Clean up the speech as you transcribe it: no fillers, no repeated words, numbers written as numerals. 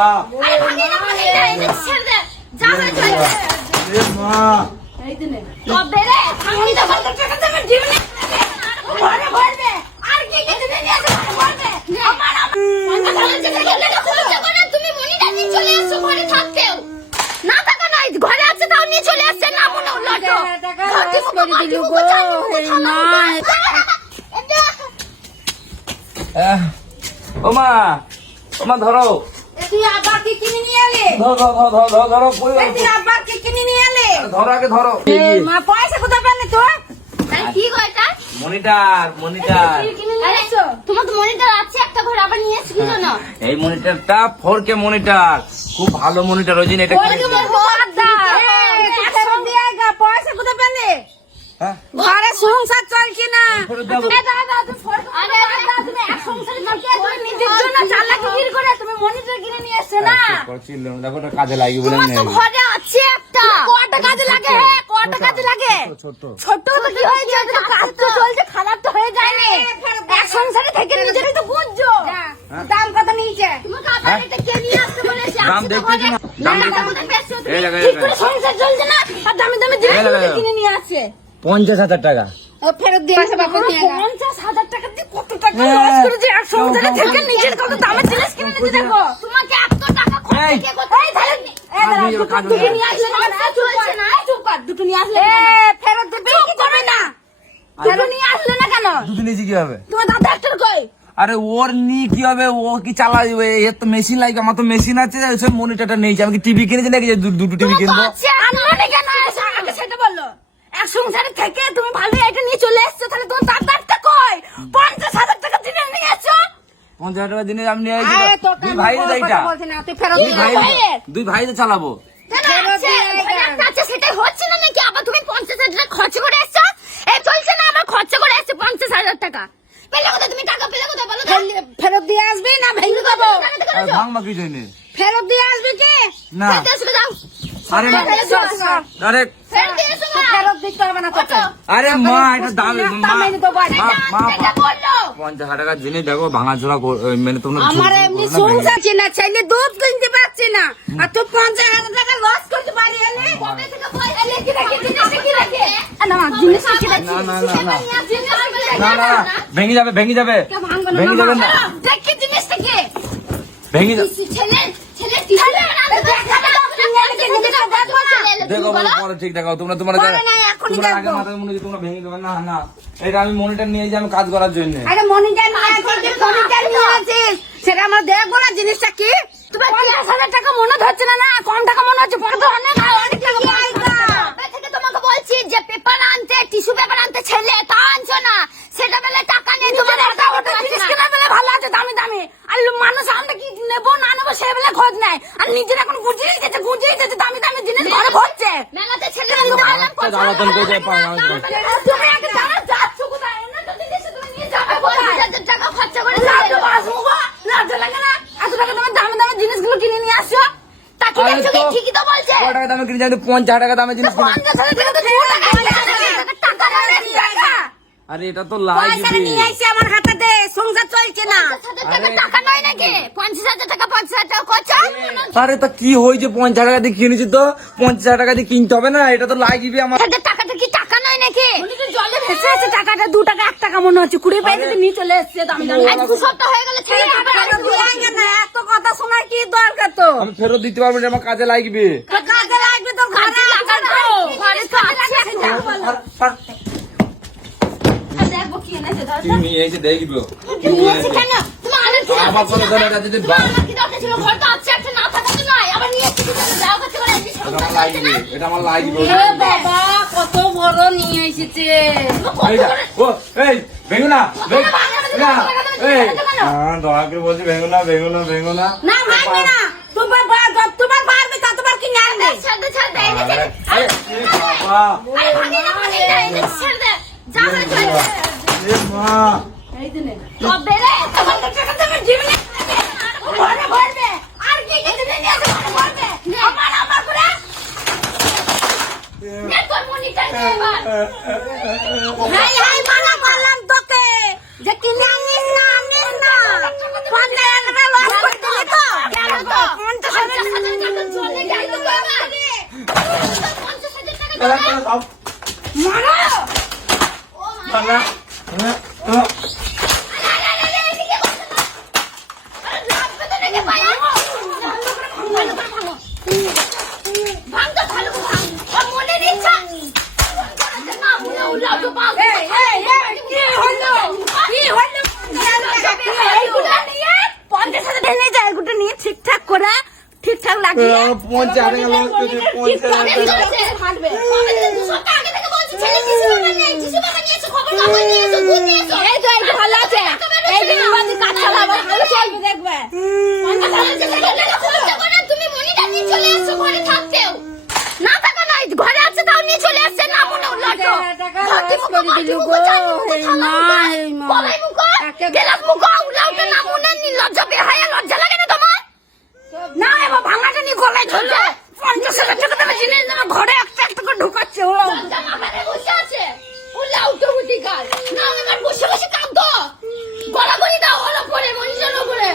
আরে ভাঙি না এই ছেড়ে দে যা হয়ে চল এ মা এই দিনে তবে রে ভাঙি তো বলতে টাকা দেবে জীবনে ঘরে ভরবে আর কি কি দিবে নিয়ে আসো ভরবে আমার আমার কলেজে থেকে লেখা খুলতে করে তুমি মনিটা নিয়ে চলে আসো ঘরে থাকতেও না টাকা নাই ঘরে আছে তাও নিয়ে চলে আসছে না মনে হলো তো টাকা লস করে দিল গো এই মা ওমা ওমা ধরো তুই আবার কি কিনে নিয়ে এলে ধরো কই তুই আবার কি কিনে নিয়ে এলে ধরো আগে ধরো মা পয়সা কোথায় পেলে তো কি গো এটা মনিটর কিনে নিয়ে এসো তোমার তো মনিটর আছে একটা ঘরে আবার নিয়ে এসে কি না এই মনিটরটা 4K মনিটর খুব ভালো মনিটর ওই জন্য এটা কিনেছি। পয়সা কোথায় পেলে হ্যাঁ ঘরে সংসার চলছে না ফেরত দাও। আরে তুমি এক সংসারে থাকি তুমি নিজের জন্য চালাকি করে তুমি মনিটর কিনে নিয়ে এসছো না দেখো এটা কাজে লাগবে বলে তোমার তো নেই। ঘরে আছে একটা কটা কাজে লাগে কটা কাজে লাগে ছোট ছোট তো কি হয়েছে তো কাজ তো চলছে খারাপ তো হয়ে যায়নি এক সংসারে থেকে নিজেরই তো বুঝছো দাম কত নিয়েছে তোমাকে আবার এটা কে নিয়ে আসতে বলেছে দাম দেখতে কি না দাম দেখতে এই জায়গায় ঠিক করে সংসার চলছে না আর দামি দামি জিনিস কিনে নিয়ে আসছে 50,000 টাকা ও ফেরত দিয়ে আসে বাবা নিয়ে 50,000 টাকা দিয়ে কত টাকা লস করেছে এক সংসারে থেকে নিজের কত দামের জিনিস কিনে নিয়েছে দেখো তোমাকে এত টাকা খরচ কে করতে এই তাহলে এই দাঁড়া দুটো নিয়ে আসলে না চলছে না চুপ কর দুটো নিয়ে আসলে ফেরত দেবে কি করবে না ফেরত নিয়ে আসলে না কেন দুটো নিয়েছি কি হবে তোমার দাদা একটা কই আরে ওর নি কি হবে ও কি চালাবে এর তো মেশিন লাগে আমার তো মেশিন আছে সেই মনিটরটা নেই আমি কি টিভি কিনেছি নাকি যে দুটো টিভি কিনবো আনলে কেন আগে সেটা বললো এক সংসারে থেকে তুমি ভালো এটা নিয়ে চলে এসছো তাহলে তোমার দাদারটা কই 50,000 টাকা দিনে নিয়ে এসছো 50,000 টাকা দিনে আমি নিয়ে আসি দুই ভাই তো এইটা দুই ভাই তো চালাবো আচ্ছা সেটাই হচ্ছে না নাকি আবার তুমি 50,000 টাকা খরচ করে এসছো এই চলছে না আবার খরচ করে এসছো 50,000 টাকা পেলে কোথায় তুমি টাকা পেলে কোথায় বলো তো ফেরত দিয়ে আসবি না ভেঙে দেবো ভাঙবা কি জন্য ফেরত দিয়ে আসবি কি না ফেরত দিয়ে যাও আরে আরে ফেরত দিয়ে এসো না ফেরত দিতে হবে না তোকে আরে মা এটা দাম মা মা এটা বললো 50,000 টাকার জিনিস দেখো ভাঙাচোরা মানে তোমরা আমার এমনি সংসার না ছেলে দুধ কিনতে পারছি না আর তুই 50,000 টাকা লস করতে পারি এলে কবে থেকে পয়সা এলে কি রাখে জিনিসটা কি রাখে না জিনিসটা কি রাখছি না না ভেঙে যাবে ভেঙে যাবে ভেঙে যাবে না দেখি জিনিসটা কি ভেঙে যাবে ছেলে ছেলে টিস্যু দেখো পরে ঠিক দেখো তোমরা তোমরা পরে না, এখনই তোমরা আগে দেখবো। মাথায় মনে হচ্ছে তোমরা ভেঙে দেবে না না এটা আমি মনিটর নিয়ে যাই আমি কাজ করার জন্য আরে মনিটর নিয়ে আছিস সেটা আমরা দেখবো না জিনিসটা কি তোমার 50,000 টাকা মনে হচ্ছে না না কম টাকা মনে হচ্ছে পরে তো অনেক টাকা থেকে তোমাকে বলছি যে পেপার আনতে টিস্যু পেপার আনতে ছেলে তা আনছো না সেটা বেলে টাকা নিয়ে তোমার একটা ওটা জিনিস কেনা বেলা ভালো আছে দামি দামি আর মানুষ আমরা কি নেবো না নেবো সে বেলা খোঁজ নেয় আর নিজের এখন গুজিয়ে গেছে দামি দামি জিনিস ঘরে ভরছে মেলাতে ছেলে জ্বালাতন করে পায় না তুমি আগে জানো যাচ্ছ কোথায় না তো দিদি তুমি নিয়ে যাবে 50,000 টাকা খরচ করে লাভ আসবো লাভ লাগে না এত টাকা তুমি দামি দামি জিনিসগুলো কিনে নিয়ে আসছো তা কি দেখছো কি ঠিকই তো বলছে কত টাকা দামে কিনে যাই 50,000 টাকা দামে জিনিস কিনে 50,000 টাকা তো 2 টাকা টাকা আরে এটা তো পয়সা লাগবে নিয়ে আইছে আমার হাতে দে সংসার চলছে না 50,000 টাকা নয় নাকি 50,000 টাকা 50,000 টাকা কত আরে তা কি হয়েছে 50,000 টাকা দিয়ে কিনেছি তো 50,000 টাকা দিয়ে কিনতে হবে না এটা তো লাগবে আমার টাকাটা কি টাকা নয় নাকি উনি তো জলে ভেসে আছে টাকাটা 2 টাকা 1 টাকা মনে হচ্ছে 20 পয়সা দিয়ে নিয়ে চলে এসেছে দামি দামি আজ 2 সপ্তাহ হয়ে গেল ছেলে না এত কথা শোনার কি দরকার তো আমি ফেরত দিতে পারবো না আমার কাজে লাগবে কাজে লাগবে তো ঘরে লাগানো ঘরে তো আছে দেখবো কি এনেছে ধর কি নিয়ে এসে দেখবো নিয়েছি কেন তুমি আনার কি আবার কোনো ধরে এটা যদি আমার কি দরকার ছিল ঘর তো আছে একটা না থাকা তো নয় আবার নিয়ে এসেছি যাও করতে করে এসেছি আমার লাগবে এটা আমার লাগবে বাবা কত বড় নিয়ে এসেছে এইটা ও এই ভেঙো না না এই দয়া করে বলছি ভেঙো না না ভাঙবে না তোমার তোমার পারবে ততবার কি আনবে ছাড় দে এনেছে আরে বাবা আরে ভাঙে না এনেছে ছাড় দে যা হয়ে চল এ মা এই দিনে তবে রে তোমার টাকা দেবে জীবনে ঘরে ভরবে আর কি কি দিবে নিয়ে আসো ঘরে ভরবে আমার করে নে তোর মনিটর নে এবার হাই মানা করলাম তোকে যে কিনে আনিস না 50,000 টাকা লস করতে তো কেন তো ঠিকঠাক করে ঠিকঠাক লাগিয়ে এই তো এই ভালো আছে এই যে বাদি কাঁচা লাভ ভালো চলবে দেখবে তুমি মনিটা নিয়ে চলে এসো ঘরে থাকতেও না থাকা নাই ঘরে আছে তাও নিয়ে চলে আসছে না মনে হলো লজ্জা বের হয় লজ্জা লাগে না তোমার না এবার ভাঙাটা নিয়ে গলায় ধরলে 50,000 টাকা দামের জিনিস না ঘরে একটা একটা করে ঢুকাচ্ছে ও লজ্জা মাথায় বসে আছে ও লাউটো হুটি গাল না এবার বসে বসে কাঁদো গলা গলি দাও হলো পরে মনিটার উপরে